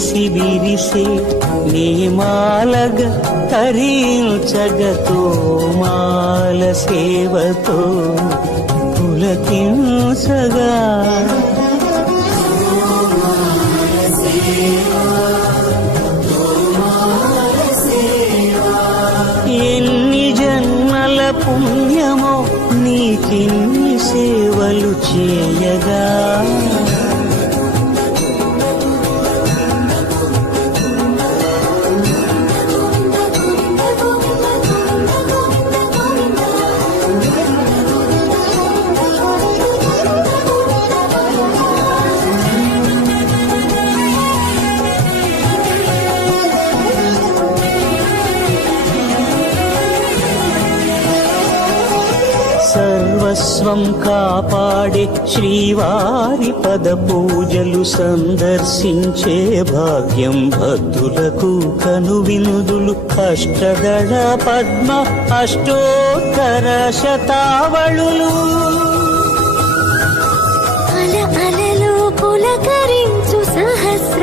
మురిసి విరిసే నీమాలగ తరించగతో మాల సేవతో పులకించగా. ఎన్ని జన్మల పుణ్యమో నీకిన్ని సేవలు చేయగా. సర్వస్వం కాపాడే శ్రీవారి పద పూజలు సందర్శించే భాగ్యం భక్తులకు కనువినుదులు. అష్టదళ పద్మ అష్టోత్తర శతావళులు. అల అలలు పులకరించు సహస్ర